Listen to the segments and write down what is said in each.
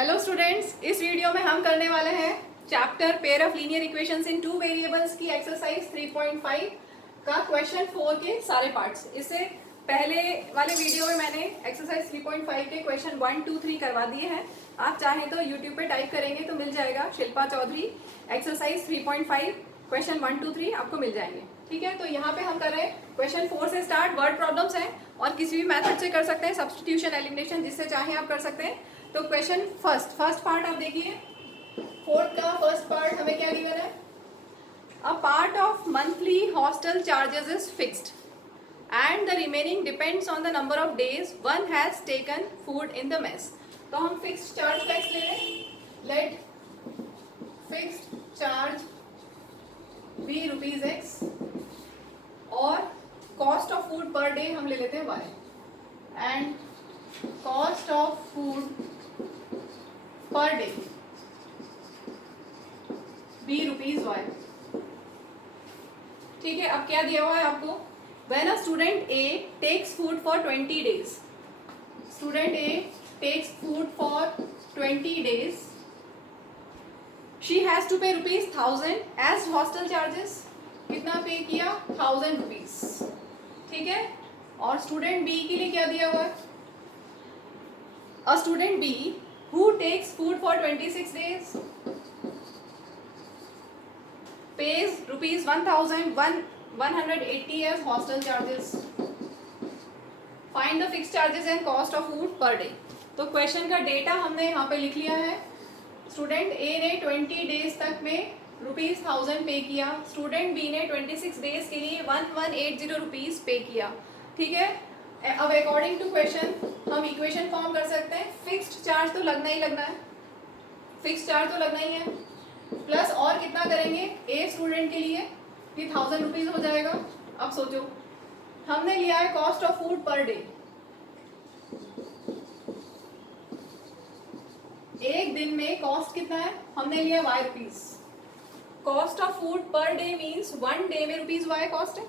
Hello students, इस video में हम करने वाले हैं chapter pair of linear equations in two variables की एक्सरसाइज 3.5 का क्वेश्चन 4 के सारे पार्ट्स। इससे पहले वाले वीडियो में मैंने एक्सरसाइज 3.5 के क्वेश्चन 1, 2, 3 करवा दिए हैं। आप चाहें तो यूट्यूब पे टाइप करेंगे तो मिल जाएगा, शिल्पा चौधरी एक्सरसाइज 3.5 क्वेश्चन 1, 2, 3 आपको मिल जाएंगे। ठीक है, तो यहाँ पे हम कर रहे हैं क्वेश्चन 4 से स्टार्ट। वर्ड प्रॉब्लम्स हैं और किसी भी मेथड से कर सकते हैं, सब्स्टिट्यूशन, एलिमिनेशन, जिससे चाहे आप कर सकते हैं। तो क्वेश्चन फर्स्ट पार्ट आप देखिए, फोर्थ का फर्स्ट पार्ट हमें क्या गिवन है? A part of monthly hostel charges is fixed and the remaining depends on the number of days one has taken food in the mess. तो हम fixed charge का ले लें। Let fixed charge be rupees x और cost of food per day हम ले लेते हैं y and cost of food per day be rupees y. ठीक है, अब क्या दिया हुआ है आपको? When a student A takes food for 20 days, student A takes food for 20 days, she has to pay rupees 1000 as hostel charges. कितना pay किया? 1000 रुपीज। ठीक है, और स्टूडेंट बी के लिए क्या दिया हुआ है? A student B who takes food for 26 days pays rupees 1180 as hostel charges. Find the fixed charges and cost of food per day. तो क्वेश्चन का डेटा हमने यहाँ पे लिख लिया है। स्टूडेंट ए ने 20 डेज तक में रुपीज 1000 पे किया, स्टूडेंट बी ने 26 डेज के लिए 1180 रुपीज पे किया। ठीक है, अब अकॉर्डिंग टू क्वेश्चन हम इक्वेशन फॉर्म कर सकते हैं। फिक्स्ड चार्ज तो लगना ही लगना है, फिक्स्ड चार्ज तो लगना ही है, प्लस और कितना करेंगे ए स्टूडेंट के लिए कि 1000 रुपीज हो जाएगा। अब सोचो, हमने लिया है cost of food per day. एक दिन में कॉस्ट कितना है? हमने लिया y rupees. Cost of food per day means 1 day में रुपीज वाई कॉस्ट है।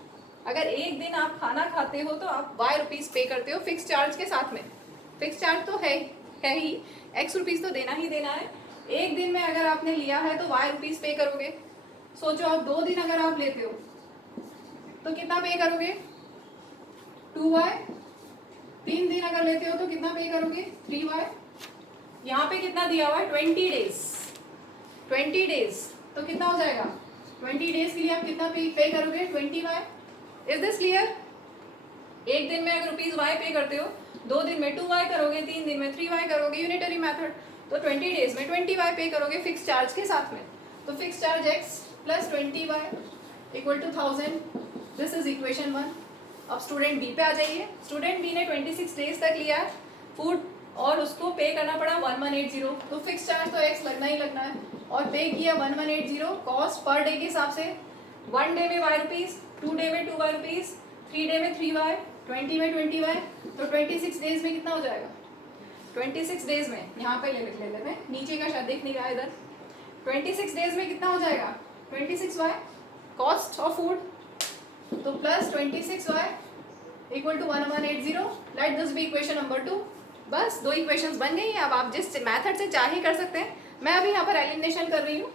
अगर एक दिन आप खाना खाते हो तो आप वाई रुपीज पे करते हो फिक्स चार्ज के साथ में। फिक्स चार्ज तो है ही, एक्स रुपीज तो देना ही देना है। एक दिन में अगर आपने लिया है तो वाई रुपीज पे करोगे। सोचो, आप 2 दिन अगर आप लेते हो तो कितना पे करोगे? 2y। 3 दिन अगर लेते हो तो कितना पे करोगे? 3y। यहाँ पे कितना दिया हुआ है? 20 डेज। 20 डेज तो कितना हो जाएगा? 20 डेज के लिए आप कितना पे करोगे? 20y। Is this clear? एक दिन में अगर रुपीज वाई पे करते हो, 2 दिन में 2y करोगे, 3 दिन में 3y करोगे, यूनिटरी मेथड। तो 20 डेज में 20y पे करोगे फिक्स चार्ज के साथ में। तो fix charge x plus 20y equal to 1000। This is equation 1। अब स्टूडेंट बी पे आ जाइए। स्टूडेंट बी ने 26 डेज तक लिया है फूड और उसको पे करना पड़ा 1180। तो फिक्स चार्ज तो x लगना ही लगना है और पे किया 1180। कॉस्ट पर डे के हिसाब से 1 डे में वाई रुपीज, 2 डे में 2y रुपीज, 3 डे में 3y, 20 में 20y। तो 26 डेज में कितना हो जाएगा? 26 डेज में यहाँ पे ले लेते हैं, नीचे का शायद देख नहीं रहा है इधर। 26 डेज में कितना हो जाएगा? 26y कॉस्ट ऑफ फूड तो plus 26y equal to 1180। Let this be equation number 2। बस 2 इक्वेशंस बन गई हैं। अब आप जिस मेथड से चाहे कर सकते हैं। मैं अभी यहाँ पर एलिमिनेशन कर रही हूँ,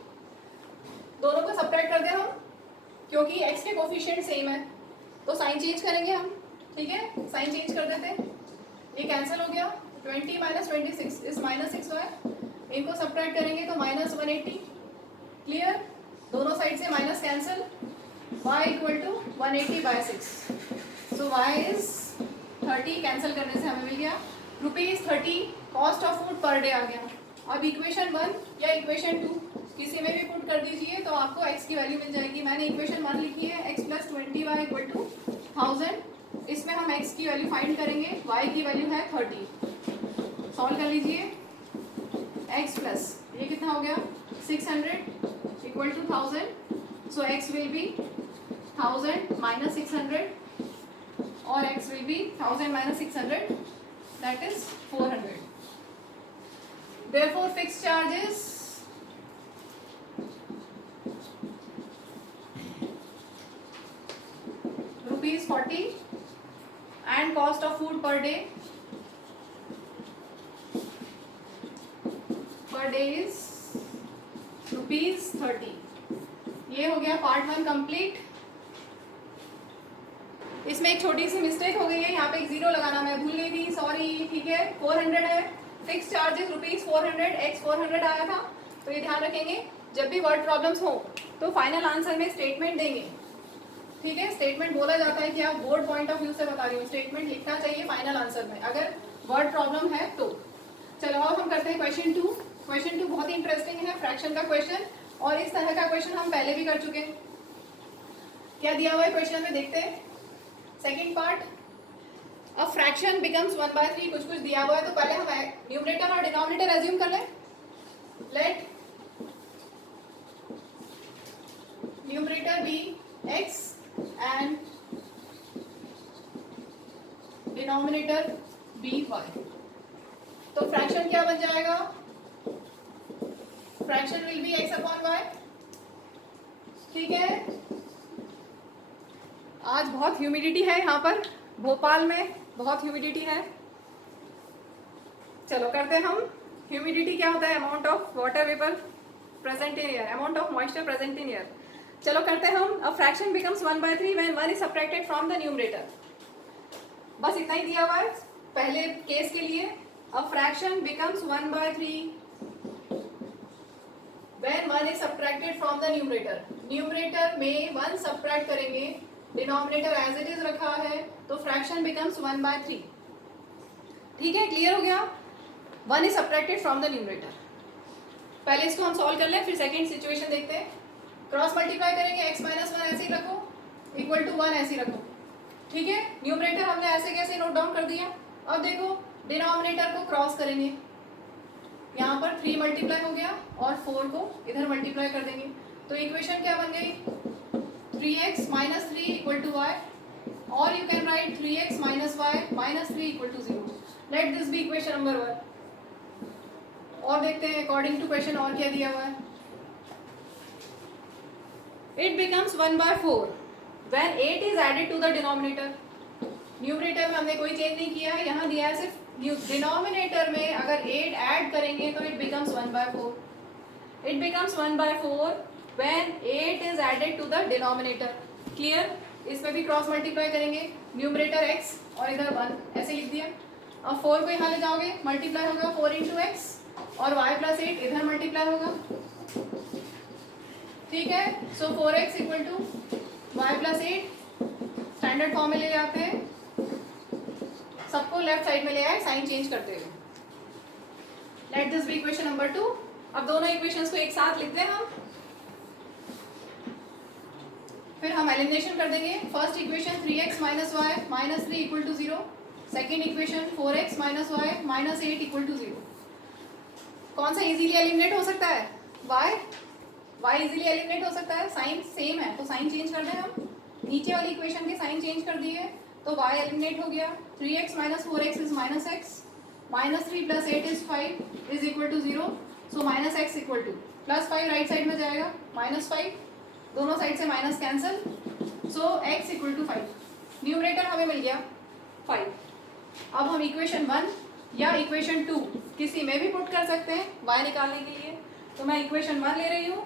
दोनों को सेपरेट कर दे हम, क्योंकि x के कोफिशिएंट सेम है तो साइन चेंज करेंगे हम। ठीक है, साइन चेंज कर देते हैं, ये कैंसिल हो गया। 20 माइनस 26 इज माइनस 6y। इनको सब्ट्रैक्ट करेंगे तो माइनस 180। क्लियर? दोनों साइड से minus cancel. y equal to 180 by 6। So y is 30। Cancel करने से हमें मिल गया rupees 30। Cost of food per day आ गया। अब इक्वेशन 1 या इक्वेशन 2 किसी में भी पुट कर दीजिए तो आपको x की वैल्यू मिल जाएगी। मैंने इक्वेशन 1 लिखी है, x plus 20y equal to 1000। इसमें हम x की वैल्यू फाइंड करेंगे, y की वैल्यू है 30। सॉल्व कर लीजिए। x प्लस ये कितना हो गया? 600 equal to 1000। So x will be 1000 minus 600 और x will be 1000 minus 600, that is 400। Therefore fixed charges rupees 40 and cost of food per day per day is ₹30। ये हो गया पार्ट 1 कंप्लीट। इसमें एक छोटी सी मिस्टेक हो गई है, यहाँ पे एक जीरो लगाना मैं भूल गई थी, सॉरी। ठीक है, 400 है, फिक्स चार्जेस ₹400, एक्स 400 आया था। तो ये ध्यान रखेंगे जब भी वर्ड प्रॉब्लम्स हो तो फाइनल आंसर में स्टेटमेंट देंगे। ठीक है, स्टेटमेंट बोला जाता है कि आप बोर्ड पॉइंट ऑफ व्यू से बता रही हूँ, स्टेटमेंट लिखना चाहिए फाइनल आंसर में अगर वर्ड प्रॉब्लम है तो। चलो अब हम करते हैं क्वेश्चन 2। क्वेश्चन 2 बहुत ही इंटरेस्टिंग है, फ्रैक्शन का क्वेश्चन, और इस तरह का क्वेश्चन हम पहले भी कर चुके हैं। क्या दिया हुआ है क्वेश्चन में, देखते हैं। Second part, a fraction becomes 1/3, कुछ कुछ दिया हुआ है तो पहले हम न्यूमरेटर और डिनोमिनेटर एज्यूम कर लें। Let numerator be x and denominator be y। तो फ्रैक्शन क्या बन जाएगा, फ्रैक्शन विल बी x/y। ठीक है, आज बहुत ह्यूमिडिटी है यहाँ पर भोपाल में, बहुत ह्यूमिडिटी है। चलो करते हैं हम। ह्यूमिडिटी क्या होता है, amount of water vapour present in air, amount of moisture present in air. चलो करते हैं हम। A fraction becomes 1/3 when 1 is subtracted from the numerator. बस इतना ही दिया हुआ है पहले केस के लिए। A fraction becomes 1/3 when 1 is subtracted from the numerator. Numerator में 1 सबट्रैक्ट करेंगे, डिनोमिनेटर एज इट इज रखा है, तो फ्रैक्शन बिकम्स 1/3। ठीक है, क्लियर हो गया। 1 is subtracted from the numerator. पहले इसको हम सॉल्व कर लें, फिर सेकेंड सिचुएशन देखते हैं। क्रॉस मल्टीप्लाई करेंगे, x - 1 ऐसे ही रखो, इक्वल टू 1 ऐसे ही रखो। ठीक है, न्यूमरेटर हमने ऐसे कैसे नोट डाउन कर दिया। अब देखो डिनोमिनेटर को क्रॉस करेंगे, यहाँ पर 3 मल्टीप्लाई हो गया और 4 को इधर मल्टीप्लाई कर देंगे, तो इक्वेशन क्या बन गई, 3x - 3 इक्वल टू y, और you can write 3x - y - 3 equal to 0। Let this be equation number 1। और देखते हैं अकॉर्डिंग टू क्वेश्चन और क्या दिया हुआ है। It becomes 1/4 when 8 is added to the denominator. Numerator में हमने कोई चेंज नहीं किया है, यहाँ दिया है सिर्फ डिनोमिनेटर में अगर 8 ऐड करेंगे तो it becomes 1/4। It becomes 1/4 when 8 is added to the denominator. Clear, इसमें भी क्रॉस मल्टीप्लाई करेंगे, न्यूमरेटर x और इधर 1 ऐसे लिख दिया। अब 4 को यहाँ ले जाओगे, मल्टीप्लाई होगा 4 × x, और y + 8 इधर मल्टीप्लाई होगा। ठीक है, so 4x equal to y + 8 standard form में ले जाते हैं, सबको लेफ्ट साइड में ले आए साइन चेंज करते हुए। Let this be equation number 2। अब दोनों इक्वेशंस को एक साथ लिखते हैं हम, फिर हम एलिमिनेशन कर देंगे। First equation 3x - y - 3 equal to 0, second equation 4x - y - 8 equal to 0। कौन सा इजीली एलिमिनेट हो सकता है, y इजीली एलिमिनेट हो सकता है, साइन सेम है तो साइन चेंज कर दें हम। नीचे वाली इक्वेशन के साइन चेंज कर दिए तो y एलिमिनेट हो गया, 3x - 4x is -x, -3 + 8 is 5 is equal to 0, so -x equal to +5 right side में जाएगा, -5 दोनों साइड से minus cancel, so x equal to 5। Numerator हमें मिल गया 5। अब हम इक्वेशन 1 या इक्वेशन 2 किसी में भी पुट कर सकते हैं y निकालने के लिए। तो मैं इक्वेशन 1 ले रही हूँ,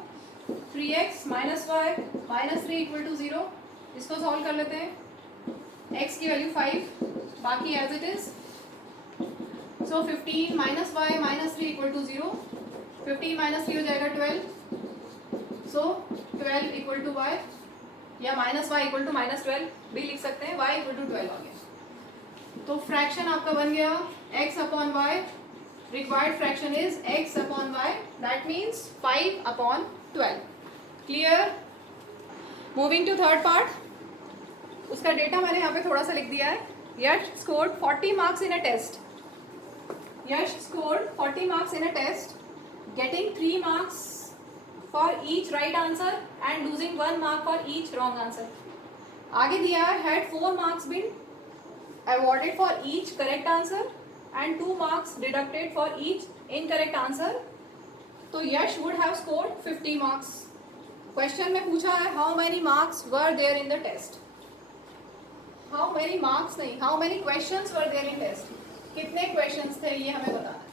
3x - y - 3 इक्वल टू 0। इसको सॉल्व कर लेते हैं, x की वैल्यू 5, बाकी as it is. So 15 - y - 3 equal to 0, 15 - 3 हो जाएगा 12, सो 12 इक्वल टू y, या -y इक्वल टू -12 भी लिख सकते हैं, y इक्वल टू 12 आ गया। तो फ्रैक्शन आपका बन गया x/y, required fraction is x/y, that means 5/12। Clear, moving to third part. उसका डेटा मैंने यहाँ पे थोड़ा सा लिख दिया है। Yash scored 40 marks in a test, Yash scored 40 marks in a test, getting 3 marks for each right answer and losing 1 mark for each wrong answer. आगे दिया है had 4 marks been awarded for each correct answer and 2 marks deducted for each incorrect answer. तो यश would have scored 50 marks. Question में पूछा है how many marks were there in the test. How many marks नहीं, how many questions were there in test. कितने questions थे ये हमें बताना है।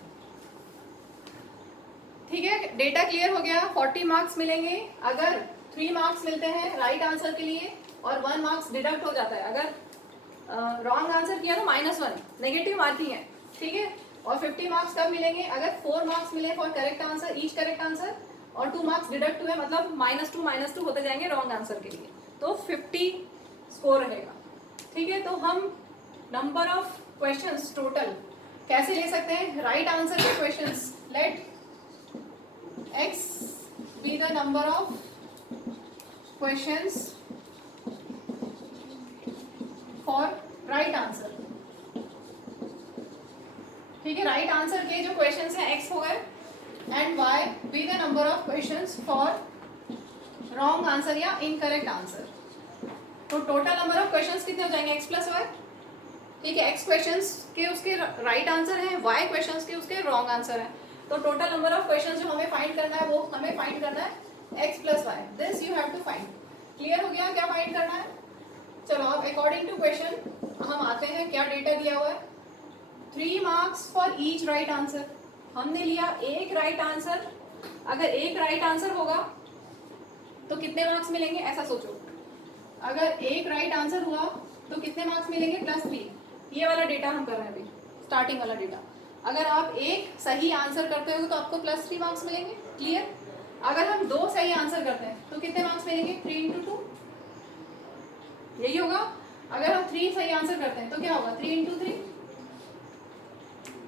ठीक है, डेटा क्लियर हो गया। 40 मार्क्स मिलेंगे अगर 3 मार्क्स मिलते हैं राइट आंसर के लिए और 1 मार्क्स डिडक्ट हो जाता है। अगर रॉन्ग आंसर किया तो -1 नेगेटिव मार्किंग है, ठीक है। और 50 मार्क्स कब मिलेंगे? अगर 4 मार्क्स मिले for correct answer, each correct answer, और 2 मार्क्स डिडक्ट हुए, मतलब -2 होते जाएंगे रॉन्ग आंसर के लिए, तो 50 स्कोर रहेगा, ठीक है। तो हम नंबर ऑफ क्वेश्चंस टोटल कैसे ले सकते हैं? राइट आंसर के questions, let x be the number of questions for right answer, ठीक है। राइट आंसर के जो क्वेश्चंस हैं x हो गए, and y be the number of questions for wrong answer या इनकरेक्ट आंसर। तो टोटल नंबर ऑफ क्वेश्चंस कितने हो जाएंगे? x प्लस वाई, ठीक है। x क्वेश्चंस के उसके राइट आंसर हैं, y क्वेश्चंस के उसके रॉन्ग आंसर हैं। तो टोटल नंबर ऑफ क्वेश्चंस जो हमें फाइंड करना है वो हमें फाइंड करना है x plus y, this you have to find. Clear हो गया क्या फाइंड करना है? चलो अब अकॉर्डिंग टू क्वेश्चन हम आते हैं, क्या डेटा दिया हुआ है? 3 marks for each right answer. हमने लिया एक राइट आंसर, अगर एक राइट आंसर होगा तो कितने मार्क्स मिलेंगे? ऐसा सोचो, अगर एक राइट आंसर हुआ तो कितने मार्क्स मिलेंगे? +3। ये वाला डेटा हम कर रहे हैं अभी, स्टार्टिंग वाला डेटा। अगर आप एक सही आंसर करते हो तो आपको +3 मार्क्स मिलेंगे, क्लियर। अगर हम 2 सही आंसर करते हैं तो कितने मार्क्स मिलेंगे? 3 × 2, यही होगा। अगर हम 3 सही आंसर करते हैं तो क्या होगा? 3 × 3।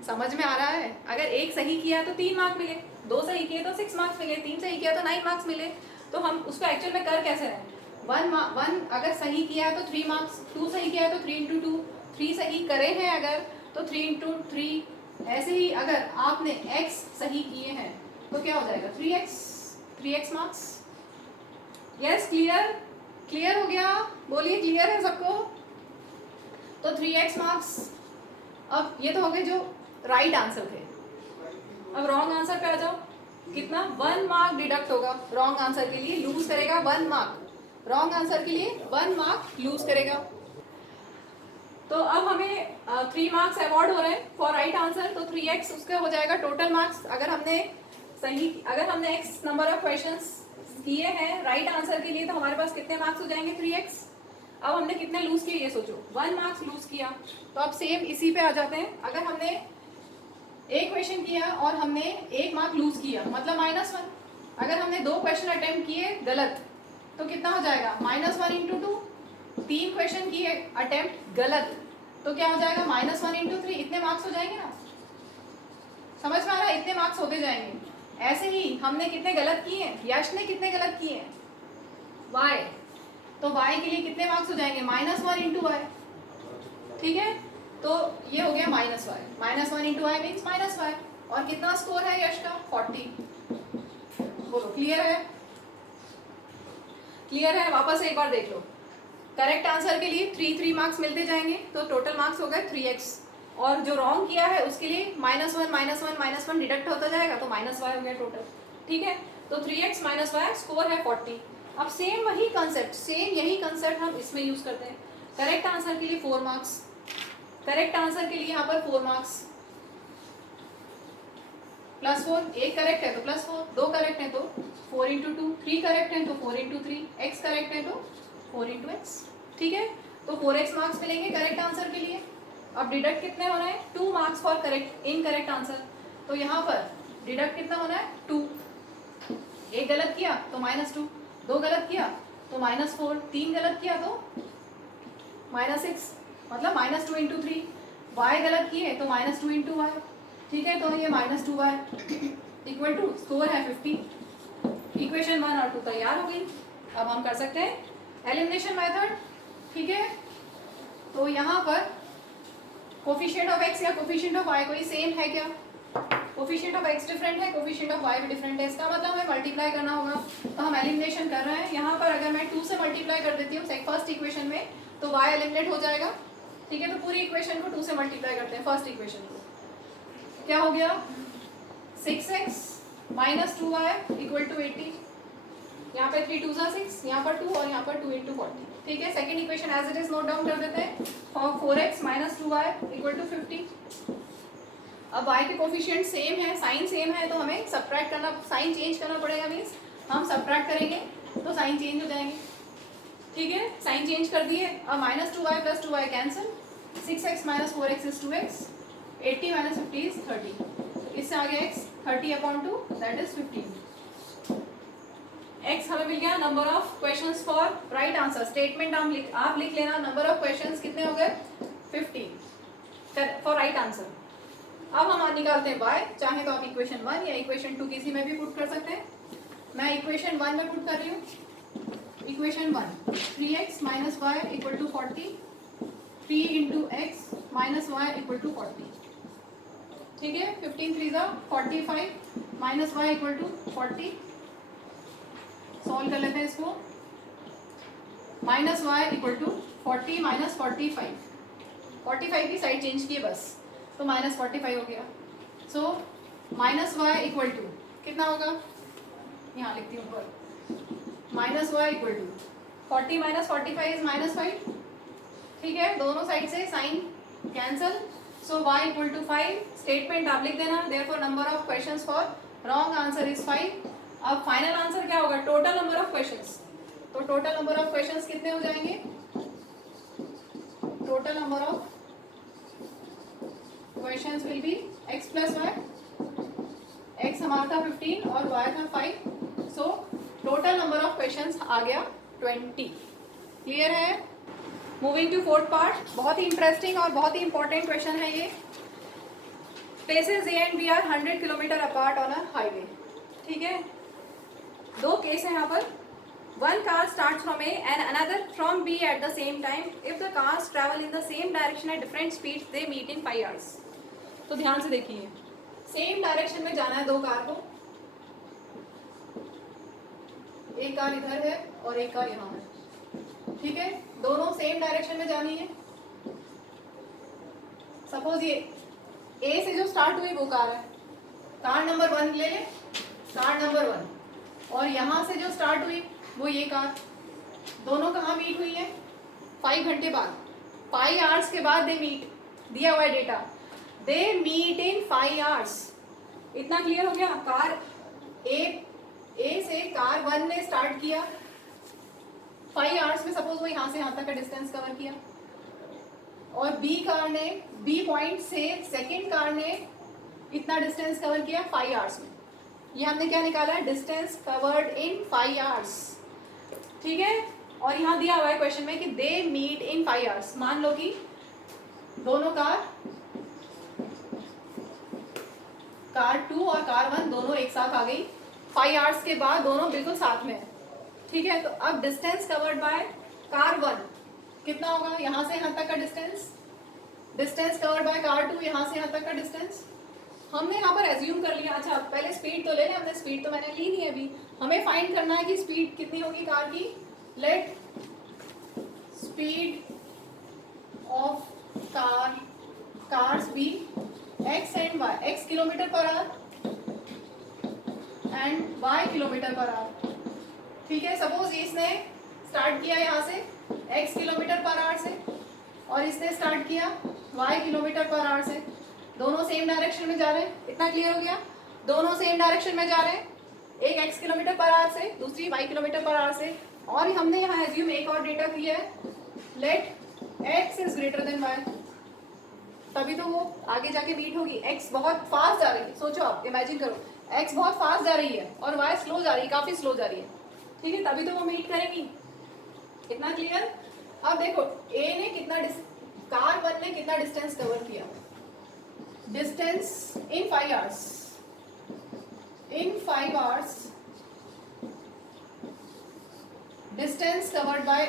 समझ में आ रहा है? अगर एक सही किया तो 3 मार्क्स मिले, 2 सही किए तो 6 मार्क्स मिले, 3 सही किया तो 9 मार्क्स मिले। तो हम उसको एक्चुअल में कर कैसे रहे हैं? 1 अगर सही किया है तो 3 मार्क्स, 2 सही किया है तो 3 × 2, 3 सही करे हैं अगर तो 3 × 3। ऐसे ही अगर आपने x सही किए हैं तो क्या हो जाएगा? 3x marks. यस, क्लियर हो गया? बोलिए क्लियर है सबको? तो 3x मार्क्स। अब ये तो हो गए जो राइट आंसर थे। अब रॉन्ग आंसर पे आ जाओ, कितना? 1 मार्क डिडक्ट होगा रॉन्ग आंसर के लिए, लूज करेगा 1 मार्क। रॉन्ग आंसर के लिए 1 मार्क लूज करेगा। तो अब हमें 3 मार्क्स अवॉर्ड हो रहे हैं फॉर राइट आंसर, तो 3x उसका हो जाएगा टोटल मार्क्स। अगर हमने x नंबर ऑफ क्वेश्चंस किए हैं राइट आंसर के लिए तो हमारे पास कितने मार्क्स हो जाएंगे? 3x। अब हमने कितने लूज किए ये सोचो, 1 मार्क्स लूज किया। तो अब सेम इसी पे आ जाते हैं। अगर हमने एक क्वेश्चन किया और हमने 1 मार्क लूज किया, मतलब -1। अगर हमने 2 क्वेश्चन अटेम्प्ट किए गलत तो कितना हो जाएगा? -1 × 2। 3 क्वेश्चन किए अटेम्प्ट गलत तो क्या हो जाएगा? -1 × 3। इतने मार्क्स हो जाएंगे ना? समझ में आ रहा है? इतने मार्क्स होते जाएंगे। ऐसे ही हमने कितने गलत किए हैं? यश ने कितने गलत किए हैं? y। तो y के लिए कितने मार्क्स हो जाएंगे? -1 × y, ठीक है। तो ये हो गया -y, -1 × y मीन्स -y। और कितना स्कोर है यश का? 40। बोलो क्लियर है? क्लियर है? वापस एक बार देख लो। करेक्ट आंसर के लिए 3 मार्क्स मिलते जाएंगे, तो टोटल मार्क्स हो गए 3x। और जो रॉन्ग किया है उसके लिए -1 डिडक्ट होता जाएगा, तो -y हो गया टोटल, ठीक है। तो 3x - y स्कोर है 40। अब सेम वही कंसेप्ट, सेम यही कंसेप्ट हम इसमें यूज करते हैं। करेक्ट आंसर के लिए 4 मार्क्स, करेक्ट आंसर के लिए यहाँ पर 4 मार्क्स, +4। एक करेक्ट है तो +4, 2 करेक्ट है तो 4 × 2, 3 करेक्ट है तो 4 × 3, x करेक्ट है तो 4 × x, ठीक है। तो 4x मार्क्स मिलेंगे करेक्ट आंसर के लिए। अब डिडक्ट कितने होना है? 2 marks for correct incorrect answer. तो यहाँ पर डिडक्ट कितना होना है? 2। एक गलत किया तो -2, 2 गलत किया तो -4, 3 गलत किया तो -6, मतलब -2 × 3। y गलत किए तो -2 × y, ठीक है। तो ये -2y इक्वल टू स्कोर है 50। इक्वेशन 1 और 2 तैयार हो गई। अब हम कर सकते हैं एलिमिनेशन मेथड, ठीक है। तो यहाँ पर कोफिशिएंट ऑफ x या कोफिशिएंट ऑफ y कोई सेम है क्या? कोफिशिएंट ऑफ x डिफरेंट है, कोफिशिएंट ऑफ y भी डिफरेंट है। इसका मतलब हमें मल्टीप्लाई करना होगा, तो हम एलिमिनेशन कर रहे हैं। यहाँ पर अगर मैं 2 से मल्टीप्लाई कर देती हूँ फर्स्ट इक्वेशन में तो y एलिमिनेट हो जाएगा, ठीक है। तो पूरी इक्वेशन को 2 से मल्टीप्लाई करते हैं फर्स्ट इक्वेशन को। क्या हो गया? 6x - 2y = 80। यहाँ पे 3 × 2 = 6, यहाँ पर 2 और यहाँ पर 2 × 40, ठीक है। Second equation as it is note down कर देते हैं। 4x - 2y = 50। अब y के कोफिशिएंट सेम है, साइन सेम है, तो हमें सब्ट्रैक्ट करना, साइन चेंज करना पड़ेगा, मीन्स हम सब्ट्रैक्ट करेंगे तो साइन चेंज हो जाएंगे। ठीक है, साइन चेंज कर दिए। अब -2y + 2y cancel, 6x - 4x is 2x, 80 - 50 is 30। इससे आगे x 30/2 दैट इज 15। x हमें मिल गया number of questions for right answer. Statement आप लिख लेना, नंबर ऑफ क्वेश्चंस कितने हो गए 15 फॉर राइट आंसर। अब हम निकालते हैं y, चाहे तो आप इक्वेशन 1 या इक्वेशन 2 किसी में भी पुट कर सकते हैं। मैं इक्वेशन 1 में पुट कर रही हूँ। Equation 1 3x - y = 40, 3 × x - y = 40। ठीक है, 15 3 = 45 - y = 40। सॉल्व कर लेते हैं इसको। -y = 40 - 45, 45 की साइड चेंज की है बस, तो -45 हो गया। सो -y = कितना होगा, यहाँ लिखती हूँ ऊपर, -y = 40 - 45 इज -5। ठीक है, दोनों साइड से साइन कैंसल, सो y = 5। स्टेटमेंट आप लिख देना, therefore number of questions for wrong answer is 5। अब फाइनल आंसर क्या होगा, टोटल नंबर ऑफ क्वेश्चंस। तो टोटल नंबर ऑफ क्वेश्चंस कितने हो जाएंगे, total number of questions will be x + y। x हमारा था 15 और y था 5, so total number of questions आ गया 20। क्लियर है। मूविंग टू फोर्थ पार्ट, बहुत ही इंटरेस्टिंग और बहुत ही इंपॉर्टेंट क्वेश्चन है ये। Places A and B are 100 kilometre apart on a highway. ठीक है, दो केस है यहाँ पर। One car start from A and another from B at the same time. If the cars travel in the same direction at different speeds, they meet in 5 hours. तो ध्यान से देखिए, सेम डायरेक्शन में जाना है दो कार को, एक कार इधर है और एक कार यहाँ है। ठीक है, दोनों सेम डायरेक्शन में जानी है। सपोज ये A से जो स्टार्ट हुई वो कार है, कार नंबर 1 ले लें, कार नंबर 1, और यहाँ से जो स्टार्ट हुई वो ये कार। दोनों कहाँ मीट हुई है, 5 घंटे बाद, 5 आवर्स के बाद दे मीट। दिया हुआ है data, they meet in 5 hours. इतना क्लियर हो गया। कार ए से कार 1 ने स्टार्ट किया, 5 आवर्स में सपोज वो यहाँ से यहाँ तक का डिस्टेंस कवर किया, और बी कार ने, बी पॉइंट से सेकेंड कार ने इतना डिस्टेंस कवर किया 5 आवर्स में। ये हमने क्या निकाला है, डिस्टेंस कवर्ड इन 5 आवर्स। ठीक है, और यहाँ दिया हुआ है क्वेश्चन में कि दे मीट इन 5 आवर्स। मान लो कि दोनों कार 2 और कार 1 दोनों एक साथ आ गई, 5 आवर्स के बाद दोनों बिल्कुल साथ में है। ठीक है, तो अब डिस्टेंस कवर्ड बाय कार 1 कितना होगा, यहाँ से यहाँ तक का distance, distance covered by car 2 यहाँ से यहाँ तक का डिस्टेंस। हमने यहाँ पर एज्यूम कर लिया, अच्छा पहले स्पीड तो ले लें, हमने स्पीड तो मैंने ली नहीं अभी, हमें फाइंड करना है कि स्पीड कितनी होगी कार की। Let speed of cars be x and y, x km/h and y km/h। ठीक है, सपोज इसने स्टार्ट किया यहाँ से x km/h से, और इसने स्टार्ट किया y km/h से। दोनों सेम डायरेक्शन में जा रहे हैं, इतना क्लियर हो गया। दोनों सेम डायरेक्शन में जा रहे हैं, एक x km/h से, दूसरी y km/h से। और हमने यहाँ एज्यूम एक और डेटा किया है, let x is greater than y, तभी तो वो आगे जाके मीट होगी। x बहुत फास्ट जा रही है, सोचो आप, इमेजिन करो, x बहुत फास्ट जा रही है और y स्लो जा रही है, काफी स्लो जा रही है। ठीक है, तभी तो वो मीट करेंगी। इतना क्लियर। अब देखो A ने कितना, कार 1 ने कितना डिस्टेंस कवर किया, distance in 5 hours, in 5 hours distance covered by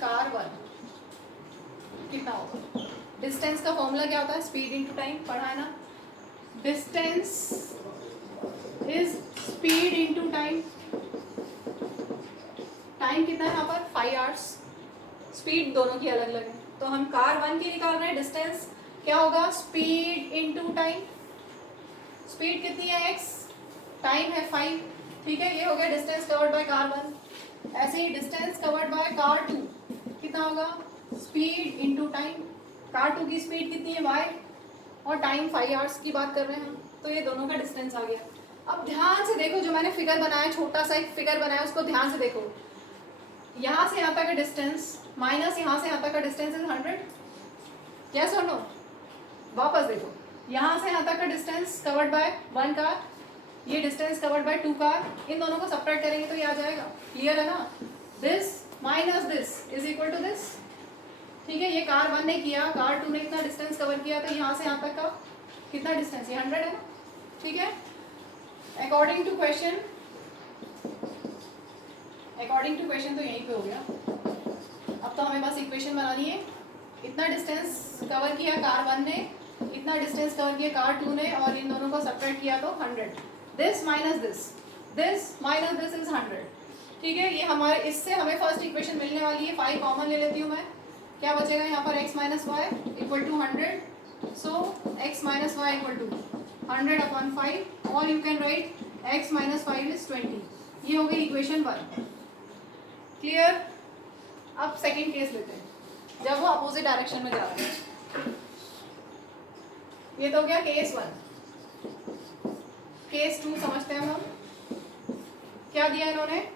car 1 कितना होगा। डिस्टेंस का फॉर्मूला क्या होता है, स्पीड इनटू टाइम, पढ़ा है ना। Distance is speed into time. Time कितना है यहाँ पर 5 आवर्स, स्पीड दोनों की अलग अलग है, तो हम कार 1 की निकाल रहे हैं। डिस्टेंस क्या होगा, स्पीड इनटू टाइम। स्पीड कितनी है x, टाइम है 5। ठीक है, ये हो गया डिस्टेंस कवर्ड बाय कार 1। ऐसे ही डिस्टेंस कवर्ड बाय कार 2 कितना होगा, स्पीड इंटू टाइम, कार 2 की स्पीड कितनी है y, और टाइम 5 आवर्स की बात कर रहे हैं हम, तो ये दोनों का डिस्टेंस आ गया। अब ध्यान से देखो, जो मैंने फिगर बनाया, छोटा सा एक फिगर बनाया, उसको ध्यान से देखो। यहाँ से यहाँ तक का डिस्टेंस माइनस यहाँ से यहाँ तक का डिस्टेंस इज 100, यस और नो? वापस देखो, यहाँ से यहाँ तक का डिस्टेंस कवर्ड बाय 1 कार, ये डिस्टेंस कवर्ड बाय 2 कार, इन दोनों को सेपरेट करेंगे तो ये आ जाएगा। क्लियर है ना? This minus this is equal to this. ठीक है, ये कार 1 ने किया, कार 2 ने इतना डिस्टेंस कवर किया, तो यहाँ से यहाँ तक का कितना डिस्टेंस, ये 100 है ना? ठीक है, अकॉर्डिंग टू क्वेश्चन तो यहीं पे हो गया। अब तो हमें बस इक्वेशन बनानी है। इतना डिस्टेंस कवर किया कार 1 ने, इतना डिस्टेंस कवर किया कार 2 ने, और इन दोनों को सेपरेट किया तो 100। This minus this is 100। ठीक है, ये हमारे, इससे हमें फर्स्ट इक्वेशन मिलने वाली है। 5 कॉमन ले लेती हूँ मैं, क्या बचेगा यहाँ पर, x minus y equal to 100। So x minus y equal to 100 upon 5, और you can write x minus 5 is 20। ये हो गई इक्वेशन 1। क्लियर? अब सेकेंड केस लेते हैं, जब वो अपोजिट डायरेक्शन में जा रहा है। ये तो हो गया केस 1। केस 2 समझते हैं हम। क्या दिया इन्होंने,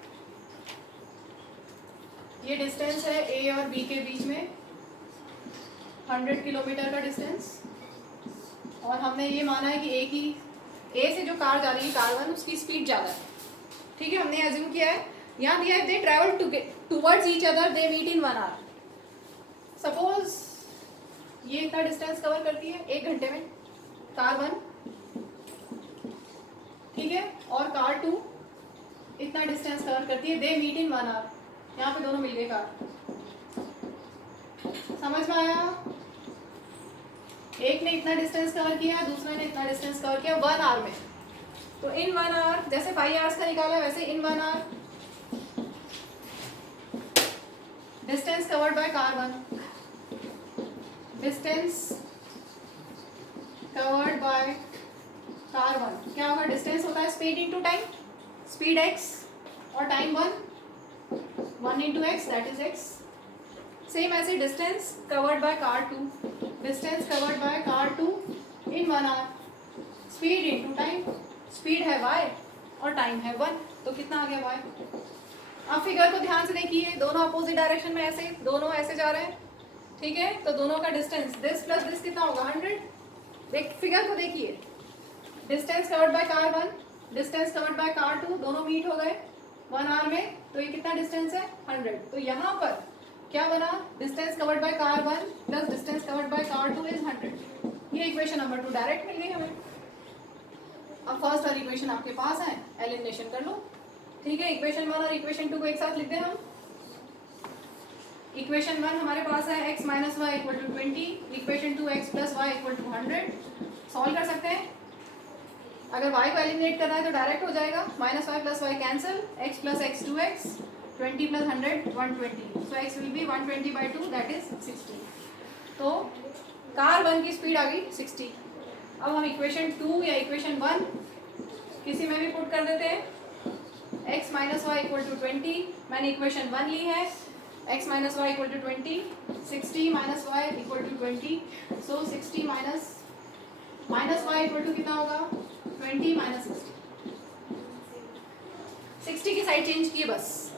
ये डिस्टेंस है ए और बी के बीच में 100 किलोमीटर का डिस्टेंस, और हमने ये माना है कि ए से जो कार जा रही है कार 1, उसकी स्पीड ज़्यादा है। ठीक है, हमने एज्यूम किया है, यहाँ दिया है they travel towards each other, they meet in 1 hour. Suppose ये इतना डिस्टेंस कवर करती है 1 घंटे में कार 1, ठीक है, और कार 2 इतना डिस्टेंस कवर करती है, दे मीट इन 1 आवर। यहाँ पे दोनों मिल गए कार। समझ में आया? एक ने इतना डिस्टेंस कवर किया, दूसरे ने इतना डिस्टेंस कवर किया 1 आवर में। तो इन 1 आवर, जैसे 5 आवर्स का निकाला वैसे in 1 hour distance covered by car 1, distance covered by car 1 क्या होगा? डिस्टेंस होता है speed into time, speed x और time 1 into x, that is x। Same ऐसे distance covered by car 2, distance covered by car 2 in 1 hour, speed into time, speed है y और time है 1, तो कितना आ गया y? अब फिगर को ध्यान से देखिए, दोनों अपोजिट डायरेक्शन में ऐसे, दोनों ऐसे जा रहे हैं। ठीक है, तो दोनों का डिस्टेंस दिस प्लस दिस कितना होगा? 100। देख फिगर को देखिए, distance covered by car 1, distance covered by car 2, दोनों मीट हो गए 1 आवर में, तो ये कितना डिस्टेंस है? 100। तो यहाँ पर क्या बना? Distance covered by car 1 plus distance covered by car 2 is 100। ये इक्वेशन नंबर 2 डायरेक्ट मिल गई हमें। अब फर्स्ट वाली इक्वेशन आपके पास है, एलिमिनेशन कर लो। ठीक है, इक्वेशन 1 और इक्वेशन 2 को एक साथ लिख दें हम। इक्वेशन 1 हमारे पास है x minus y equal to 20, equation 2 x plus y equal to 100। Solve कर सकते हैं। अगर y को एलिमिनेट करना है तो डायरेक्ट हो जाएगा, minus y plus y cancel, x plus x 2x, 20 plus 100 120, so x will be 120/2 that is 60। तो कार 1 की स्पीड आ गई 60। अब हम इक्वेशन 2 या इक्वेशन 1 किसी में भी पुट कर देते हैं। x minus y equal to 20, मैंने इक्वेशन 1 ली है, x minus y equal to 20, 60 minus y equal to 20, so 60 minus y equal to कितना होगा? 20 माइनस 60 की साइड चेंज की बस,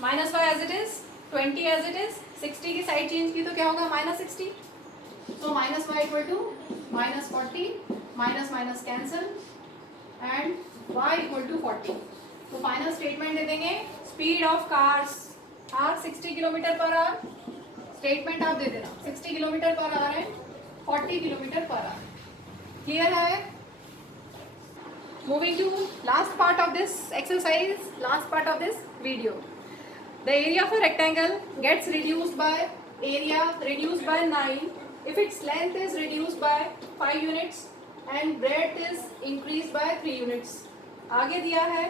minus y as it is, 20 as it is, 60 की side change की तो क्या होगा? माइनस 60। तो minus y equal to minus 40, minus minus cancel, and y equal to 40। तो फाइनल स्टेटमेंट दे देंगे, speed of cars are 60 kilometre per hour, statement आप दे देना 60 किलोमीटर पर आवर है, 40 किलोमीटर पर आवर। क्लियर है? Moving to last part of this exercise, last part of this video. The area of a rectangle gets reduced by, area reduced by 9 if its length is reduced by 5 units and breadth is increased by 3 units. आगे दिया है,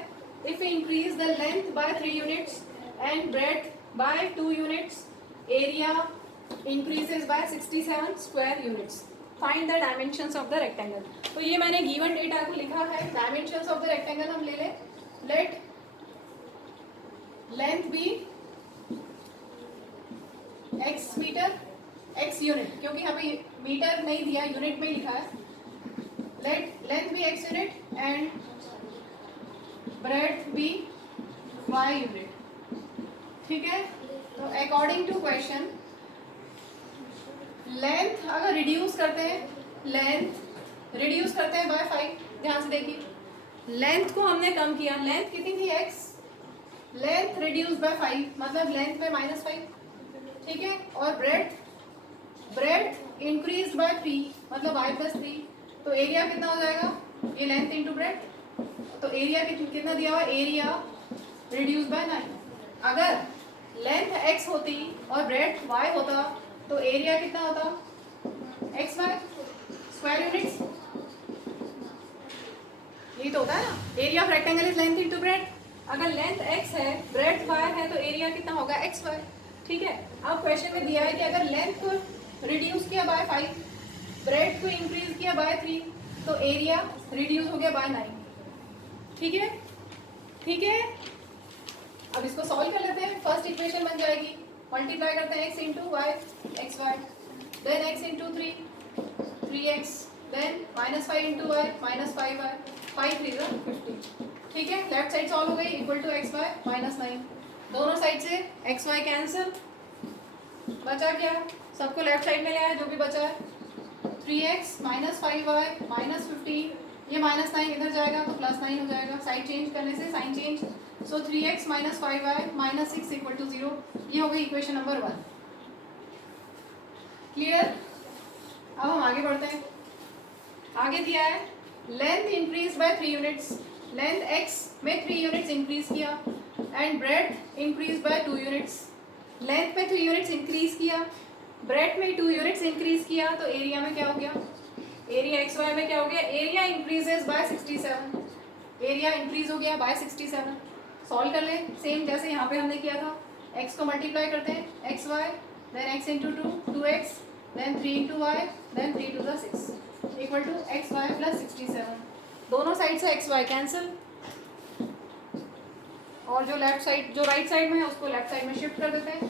if we increase the length by 3 units and breadth by 2 units, area increases by 67 square units. Find the dimensions of the rectangle. तो ये मैंने given data को लिखा है, dimensions of the rectangle हम ले लें, let length be x metre x unit, क्योंकि यहाँ पे मीटर नहीं दिया, यूनिट में ही लिखा है. लेंथ भी एक्स यूनिट एंड ब्रेड्थ भी वाई यूनिट. ठीक है. तो अकॉर्डिंग टू क्वेश्चन लेंथ अगर रिड्यूस करते हैं, लेंथ रिड्यूस करते हैं बाय 5. ध्यान से देखिए, लेंथ को हमने कम किया. लेंथ कितनी थी x, लेंथ रिड्यूस बाय 5 मतलब लेंथ में -5. ठीक है. और ब्रेड्थ इंक्रीज बाय 3 मतलब y+3. तो एरिया कितना हो जाएगा, ये लेंथ इंटू ब्रेड्थ. तो एरिया कितना दिया हुआ, एरिया रिड्यूस बाय 9. अगर लेंथ x होती और ब्रेड्थ y होता तो एरिया कितना होता, एक्स वाई स्क्वायर यूनिट्स. यही तो होता है ना, area of rectangle is length into breadth. अगर लेंथ x है ब्रेड्थ y है तो एरिया कितना होगा, एक्स वाई. ठीक है. अब क्वेश्चन में दिया है कि अगर लेंथ को रिड्यूस किया बाय 5, ब्रेड्थ को इंक्रीज किया बाय 3, तो एरिया रिड्यूस हो गया बाय 9. ठीक है. ठीक है. अब इसको सॉल्व कर लेते हैं. फर्स्ट इक्वेशन बन जाएगी, मल्टीप्लाई करते हैं x into y x y, then x into 3x, then -5 into y -5y, 5 3 50. ठीक है. लेफ्ट साइड सॉल्व हो गई, इक्वल टू एक्स वाई -9. दोनों साइड से एक्स वाई कैंसिल, बचा क्या, सबको लेफ्ट साइड में ले आया जो भी बचा है. 3x -5y -15, ये -9 इधर जाएगा तो +9 हो जाएगा. साइड चेंज करने से sign change. So 3x -5y -6 equal to 0. ये हो गई इक्वेशन नंबर 1. क्लियर. अब हम आगे बढ़ते हैं. आगे दिया है length increase by 3 units. Length x में 3 यूनिट्स इंक्रीज किया and breadth increase by 2 units. Length में 3 यूनिट्स इंक्रीज किया, ब्रेड्थ में 2 यूनिट्स इंक्रीज किया, तो एरिया में क्या हो गया, एरिया एक्स वाई में क्या हो गया, area increases by 67. Area increase हो गया बाय 67. सॉल्व कर ले सेम जैसे यहाँ पे हमने किया था. x को मल्टीप्लाई करते हैं x y, then x into 2x, then 3 into y, then 3 2 6 equal to x y plus 67. दोनों साइड से एक्स वाई कैंसिल, और जो लेफ्ट साइड जो राइट साइड में है उसको लेफ्ट साइड में शिफ्ट कर देते हैं.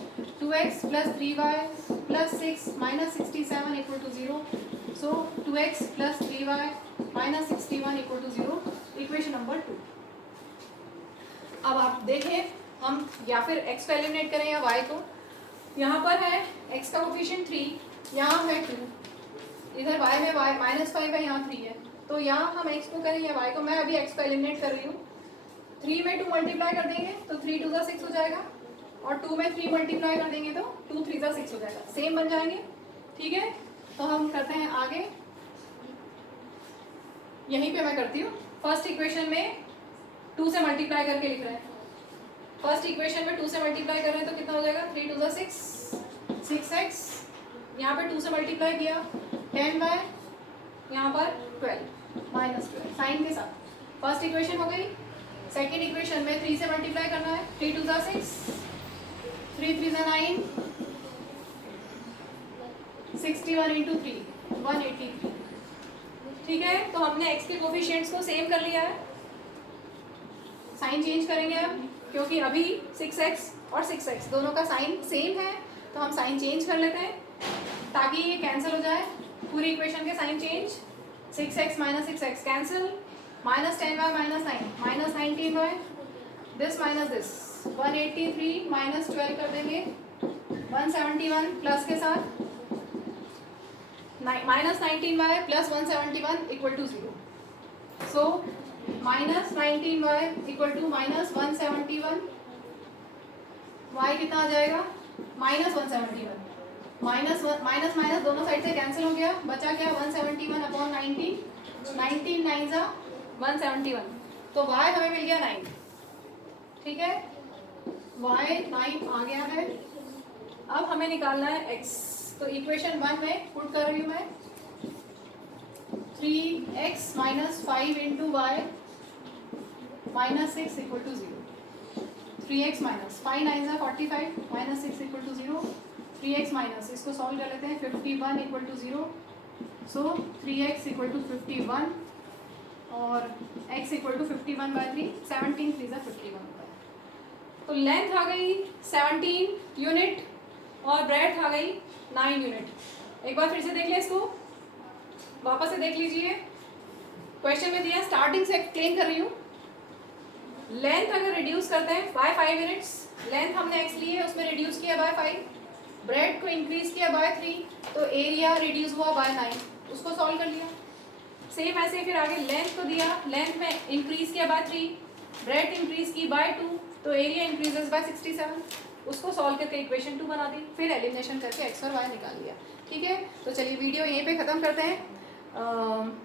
2x plus 3y plus 6 -67 equal to 0. So 2x plus 3y -61 equal to 0. Equation number 2. अब आप देखें, हम या फिर x को एलिमिनेट करें या y को. यहाँ पर है x का कोफिशिएंट 3, यहाँ है 2, इधर y में y -5 है, यहाँ 3 है. तो यहाँ हम x को करें या y को, मैं अभी x को एलिमिनेट कर रही हूँ. 3 में 2 मल्टीप्लाई कर देंगे तो 3 2 6 हो जाएगा, और 2 में 3 मल्टीप्लाई कर देंगे तो 2 3 6 हो जाएगा. सेम बन जाएंगे. ठीक है. तो हम करते हैं आगे. यहीं पे मैं करती हूँ. फर्स्ट इक्वेशन में 2 से मल्टीप्लाई करके लिख रहे हैं. फर्स्ट इक्वेशन में 2 से मल्टीप्लाई कर रहे हैं तो कितना हो जाएगा, 3 2 6 6x, यहाँ पे 2 से मल्टीप्लाई किया 10y, यहाँ पर 12 -12 साइन के साथ. फर्स्ट इक्वेशन हो गई. सेकेंड इक्वेशन में 3 से मल्टीप्लाई करना है. 3 2 6, 3 3 9, 61 इंटू 3 183. ठीक है. तो हमने x के कोफिशिएंट्स को सेम कर लिया है. साइन चेंज करेंगे अब, क्योंकि अभी 6x और 6x दोनों का साइन सेम है, तो हम साइन चेंज कर लेते हैं ताकि ये कैंसिल हो जाए. पूरी इक्वेशन के sign change. 6x -6x cancel, -10y -9 -19y, this minus this, 183 -12 कर देंगे, 171 प्लस के साथ, -19y plus 171 equal to 0. So -19y equal to -171. y कितना आ जाएगा, -171. माइनस माइनस दोनों साइड से कैंसिल हो गया. बचा क्या, 171 अपॉन 19, 19 9 जा 171. तो y हमें मिल गया 9. ठीक है. y 9 आ गया है. अब हमें निकालना है x. तो इक्वेशन 1 में पुट कर रही हूँ मैं. 3x - 5 into y -6 equal to 0. 3x minus 5 9 जा 45 -6 इक्वल टू 0. 3x माइनस, इसको सॉल्व कर लेते हैं, 51 equal to 0. So 3x equal to 51 और x इक्वल टू 51/3, 17 3 जा 51 होता है. तो लेंथ आ गई 17 यूनिट और ब्रेथ आ गई 9 यूनिट। एक बार फिर से देख ले इसको, वापस से देख लीजिए। क्वेश्चन में दिया, स्टार्टिंग से एक्सप्लेन कर रही हूँ। लेंथ अगर रिड्यूस करते हैं बाय 5 यूनिट्स, लेंथ हमने x ली है, उसमें रिड्यूस किया बाय 5, ब्रेड को इंक्रीज किया बाय 3, तो एरिया रिड्यूस हुआ बाय 9, उसको सॉल्व कर लिया। सेम ऐसे फिर आगे लेंथ को दिया, लेंथ में इंक्रीज किया बाय 3, ब्रेड इंक्रीज की बाय 2, तो एरिया इंक्रीजेस बाय 67, उसको सॉल्व करके इक्वेशन 2 बना दी, फिर एलिमिनेशन करके x और y निकाल लिया। ठीक है, तो चलिए वीडियो यहीं पे ख़त्म करते हैं।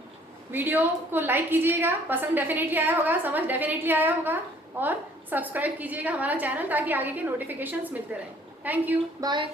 वीडियो को लाइक कीजिएगा, पसंद डेफिनेटली आया होगा, समझ डेफिनेटली आया होगा, और सब्सक्राइब कीजिएगा हमारा चैनल ताकि आगे के नोटिफिकेशंस मिलते रहें। Thank you, bye.